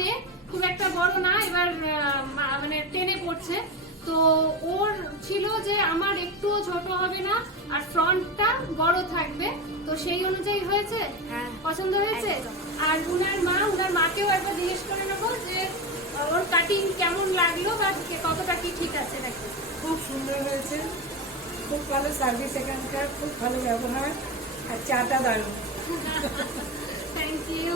মেয়ে, খুব একটা বড় না, এবার মানে 10-এ পড়ছে। তো ওর ছিল যে আমার একটুও ছোট হবে না আর ফ্রন্টটা বড় থাকবে, তো সেই অনুযায়ী হয়েছে। পছন্দ হয়েছে। আর উনার মাকেও একবার জিজ্ঞেস করে নেবো যে ওর কাটিং কেমন লাগলো বা কতটা কি ঠিক আছে নাকি। খুব সুন্দর হয়েছে, খুব ভালো সার্ভিস এখানকার, খুব ভালো ব্যবহার, আর চাটা দারুণ। Thank you.